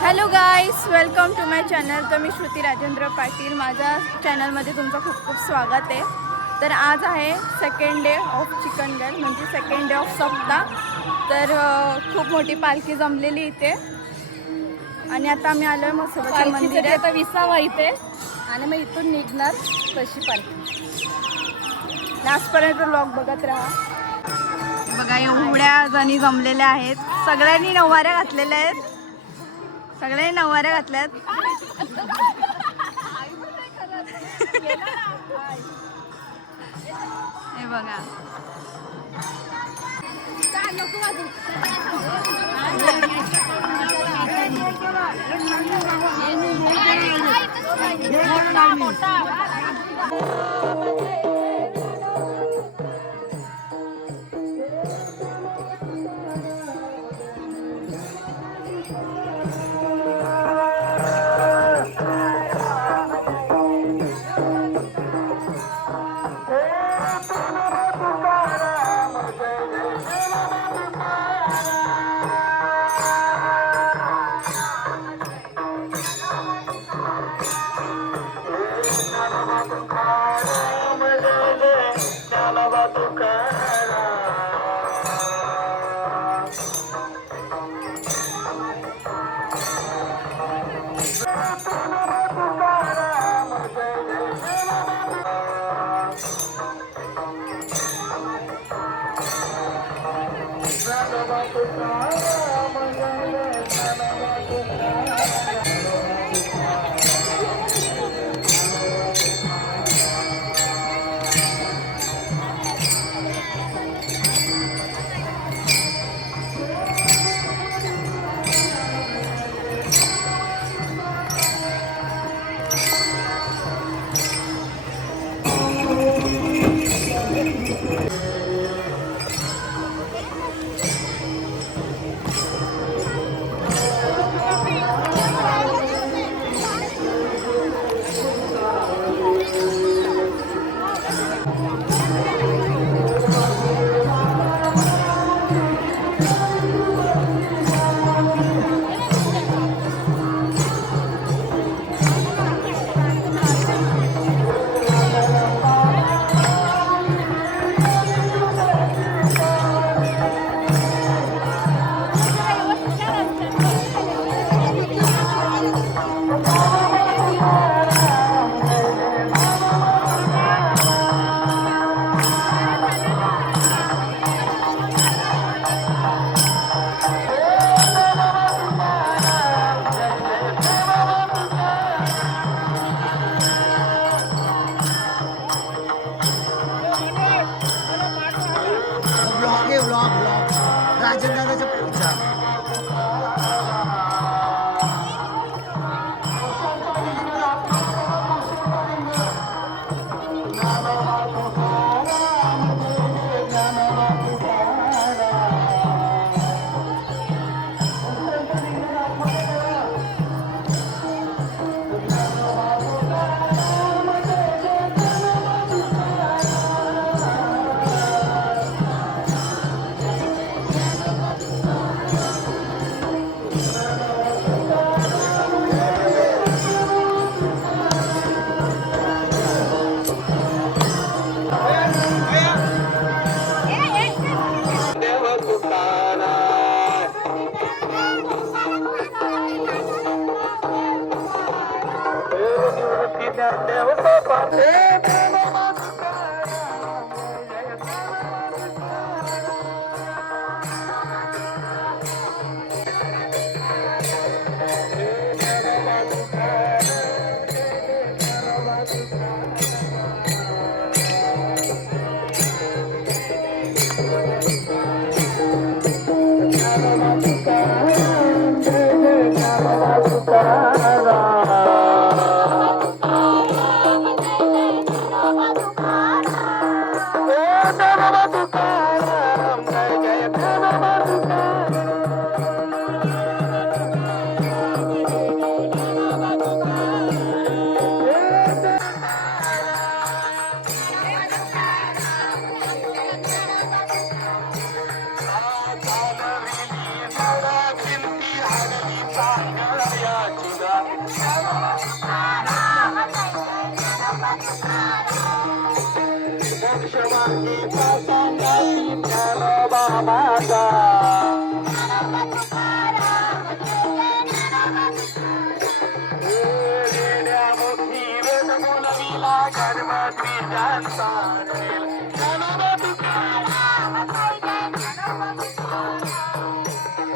Hello guys, welcome to my channel. तर मी श्रुती राजेंद्र पाटील. माझ्या चॅनलमध्ये तुमचं खूप खूप स्वागत आहे. तर आज आहे सेकंड डे ऑफ चिकनगड, म्हणजे सेकंड डे ऑफ सप्ताह. तर खूप मोठी पालखी जमलेली इथे आणि आता आम्ही आलो आहे म्हसोबाच्या मंदिरात. आता विसावा इथे आणि मग इथून निघणार तशी पालखी. लास्टपर्यंत व्लॉग बघत राहा. बघा एवढ्या जणी जमलेल्या आहेत. सगळ्यांनी नऊवाऱ्या घातलेल्या आहेत. सगळ्यांनी नऊवाऱ्या घातल्यात. हे बघा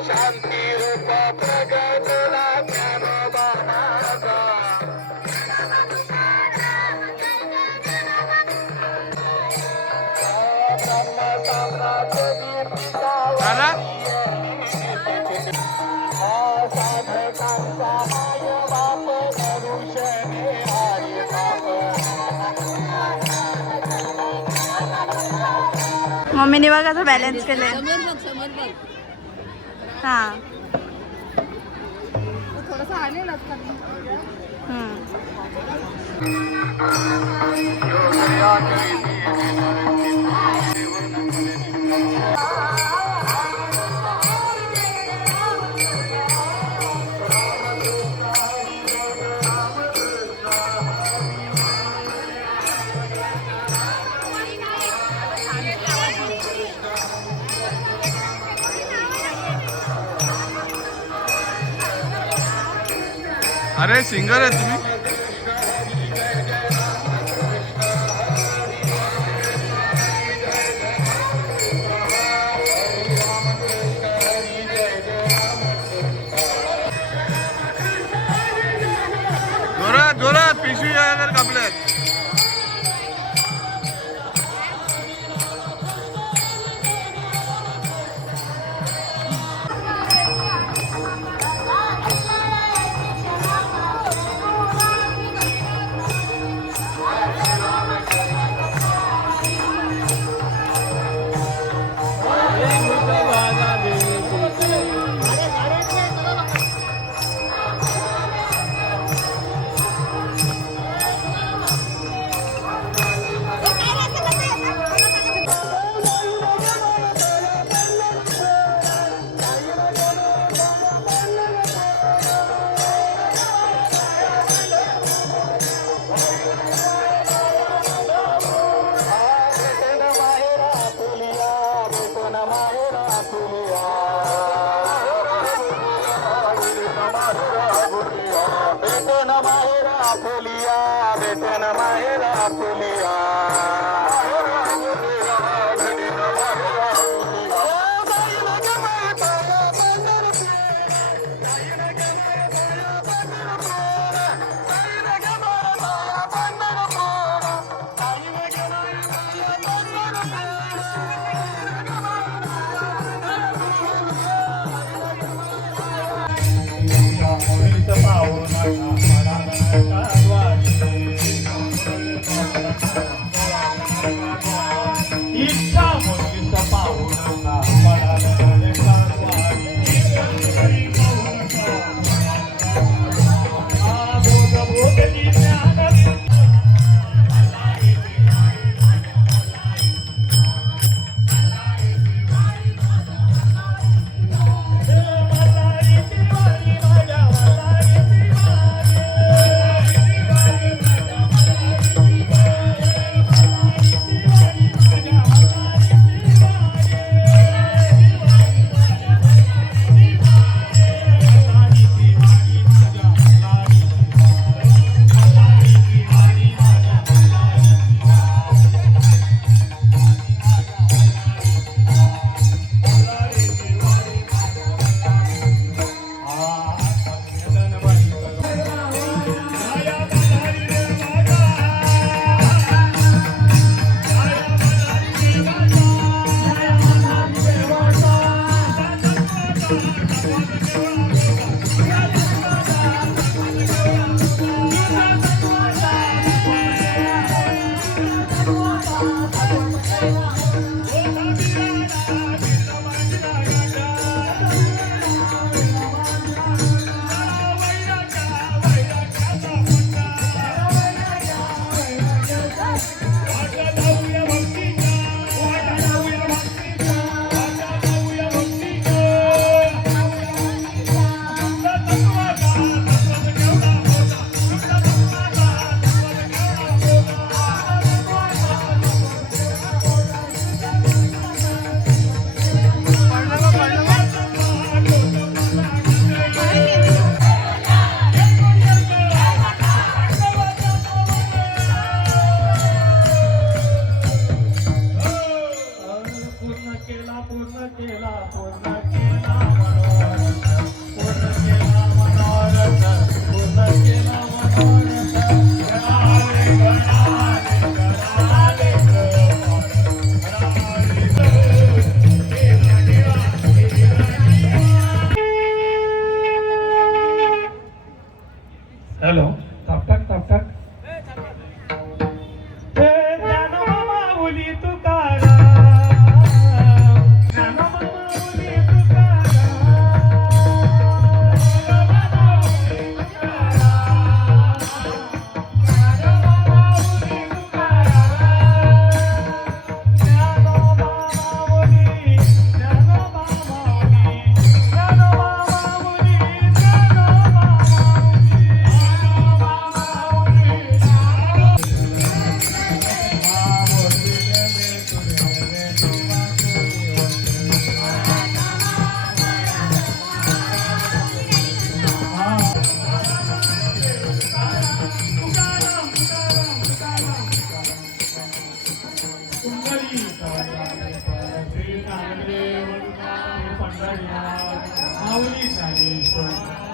शांती रूपा प्रगटला ज्ञानोबा माझा. मम्मीने बघा कसं बॅलन्स केलंय. समोर बघ समोर बघ. हा थोडंसं आले ना अरे सिंगर आहे तुम्ही. जोरात जोरात पिशवी अगर कापल्यात.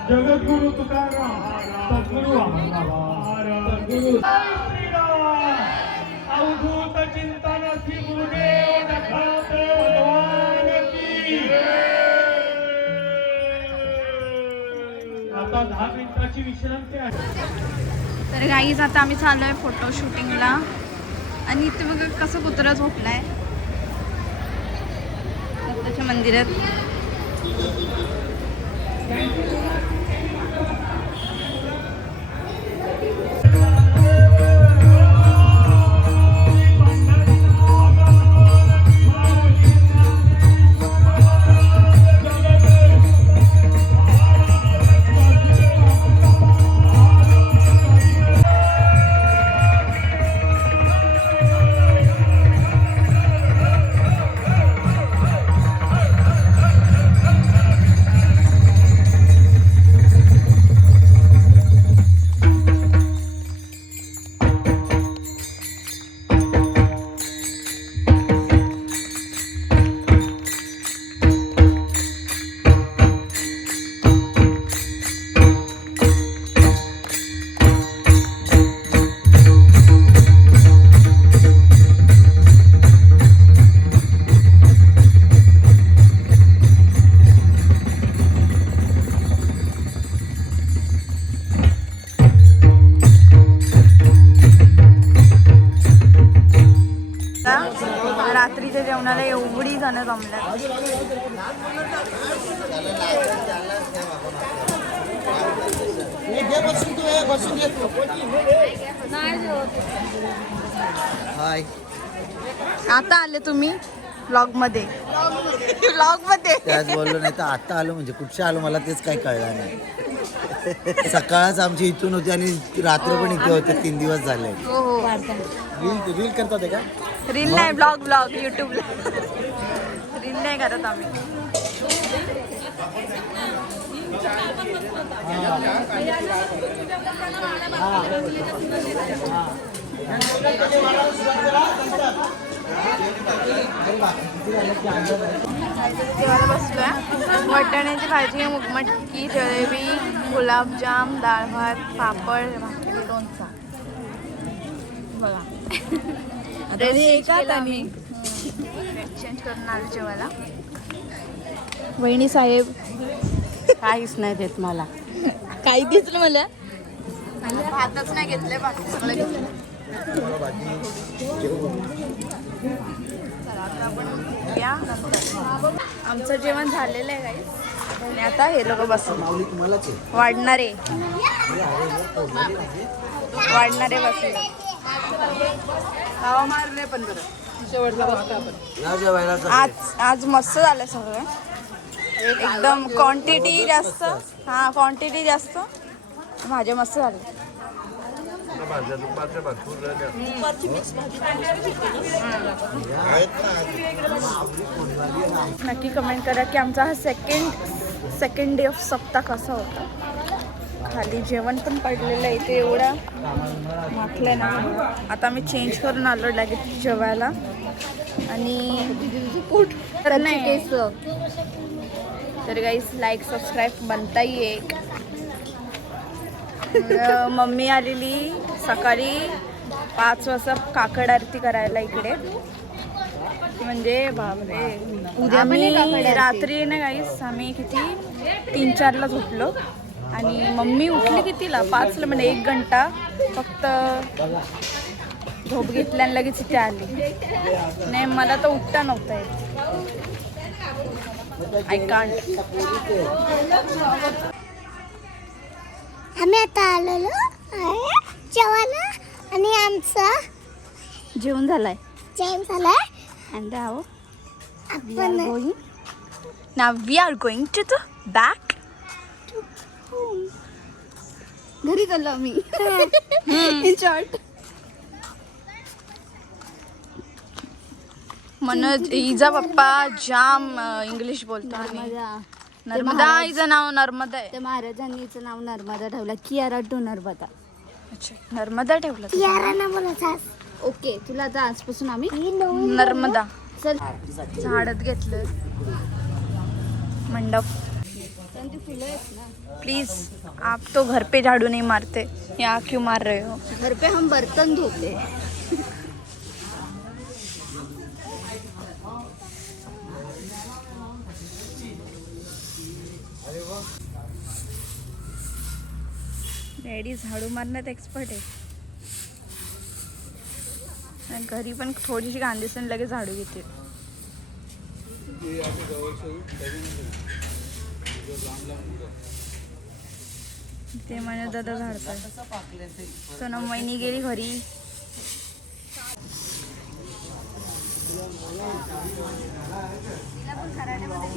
जगद्गुरु तुकाराम सद्गुरु सद्गुरु अवधूत चिंतन श्री गुरुदेव दत्तात्रय भगवान की आता 10 मिनिटाची विश्रांती आहे. तर गाईज आता आम्ही चाललोय फोटो शूटिंगला आणि इथे बघा कसं कुत्रा झोपलाय दत्ताच्या मंदिरात. रात्रीच्या जेवणाला एवढी जण जमल्यात. हाय आता आले तुम्ही व्लॉग मध्ये त्याच बोललो नाही तर आता आलो म्हणजे कुठच्या आलो मला तेच काही कळलं नाही. सकाळच आमची इथून होती आणि रात्र पण इथे होते. 3 दिवस झाले. हो हो रील करतात का? रील नाही ब्लॉग युट्यूबला. रील नाही करत आम्ही. जेवायला बसलोय. वाटाण्याची भाजी, मुगमटकी, जलेबी, गुलाबजाम, डाळ भात, पापड, भाकरी, लोणचा. बघा एक्सचेंज करून आलो जेवायला. वहिनी साहेब काहीच नाही देत मला. काही दिसलं मला. भातच नाही घेतले, बाकी सगळं घेतलं. चला आता आपण या नंतर. आमचं जेवण झालेलं आहे गाईस आणि आता हे लोक बसले. वाढणारे बसले. आज मस्त झालं सगळं. एकदम क्वांटिटी जास्त. हा क्वांटिटी जास्त. भाज्या मस्त झाल्या. नक्की कमेंट करा की आमचा हा सेकंड डे ऑफ सप्ताह कसा होता. खाली जेवण पण पडलेलं आहे इथे एवढा म्हटलं ना. आता आम्ही चेंज करून आलो लगेच जेवायला आणि नाही तर गाईस लाईक सबस्क्राईब बनता येईल. मम्मी आलेली सकाळी 5 वाजता काकड आरती करायला इकडे. म्हणजे बापरे उद्या आम्ही रात्री ना गाईस आम्ही किती 3-4 ला झोपलो आणि मम्मी उठली कितीला 5 ला म्हणजे 1 घंटा फक्त झोप घेतल्या आणि लगेच इथे आली. नाही मला तर उठता नव्हता येत. I can't. आम्ही आता आलेलो जेवायला आणि आमचं जेवण झालंय. जेवण झालंय. And now आपण we are going to the back. घरी चाललो आम्ही. इन शॉर्ट मनोज हिचा पप्पा जाम इंग्लिश बोलतो. आणि नर्मदा हिचं नाव नर्मदा आहे. त्या महाराजांनी हिचं नाव नर्मदा ठेवलं. कियारा टू नर्मदा. अच्छा नर्मदा ठेवलं. कियारा ना बोलायचं. ओके तुला आता आजपासून आम्ही नर्मदा. चल झाडत घेतलं मंडप. पण ती फुलं आहेत ना. प्लीज आप तो घर पे झाड़ू नहीं मारते, यहाँ क्यों मार रहे हो? घर पे हम बर्तन धोते. डॅडी झाडू मारण्यात एक्सपर्ट आहे. आणि घरी पण थोडीशी घाण दिसून लगेच झाडू घेते. ते म्हणत दादा झाडतात. सोनम वहिनी गेली घरी. तिला पण खराड्यामध्ये